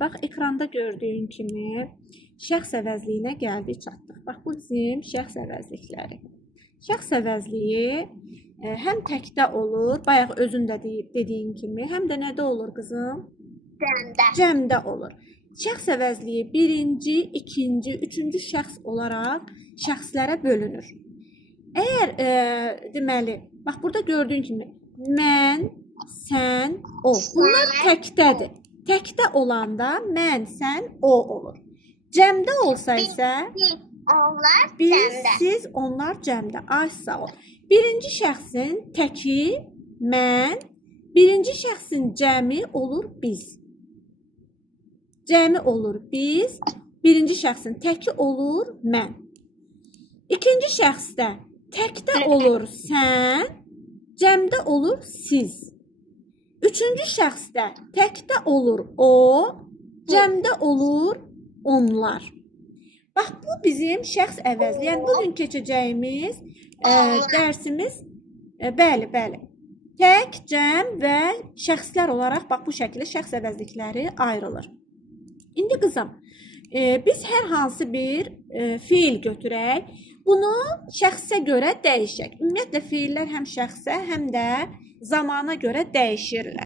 Bax, ekranda gördüyün kimi şəxs əvəzliyinə gəldik, çatdıq. Bax, bu bizim şəxs əvəzlikləri. Şəxs əvəzliyi həm təkdə olur, bayaq özün də dediyin kimi, həm də nədə olur qızım? Cəmdə olur. Şəxs əvəzliyi birinci, ikinci, üçüncü şəxs olaraq şəxslərə bölünür. Əgər, deməli, bax, burada gördüyün kimi mən, sən, o. Bunlar təkdədir. Təkdə olanda mən, sən, o olur. Cəmdə olsa isə biz, siz, onlar cəmdə. Ay, sağ ol. Birinci şəxsin təki mən, birinci şəxsin cəmi olur biz. Cəmi olur biz, birinci şəxsin təki olur mən. İkinci şəxsdə təkdə olur sən, cəmdə olur siz. Üçüncü şəxsdə təkdə olur o, cəmdə olur onlar. Bax, bu bizim şəxs əvəzli. Yəni, bugün keçəcəyimiz dərsimiz, bəli, tək, cəm və şəxslər olaraq bax, bu şəkildə şəxs əvəzlikləri ayrılır. İndi qızım, biz hər hansı bir fiil götürək, bunu şəxsə görə dəyişək. Ümumiyyətlə, fiillər həm şəxsə, həm də zamana görə dəyişirlər.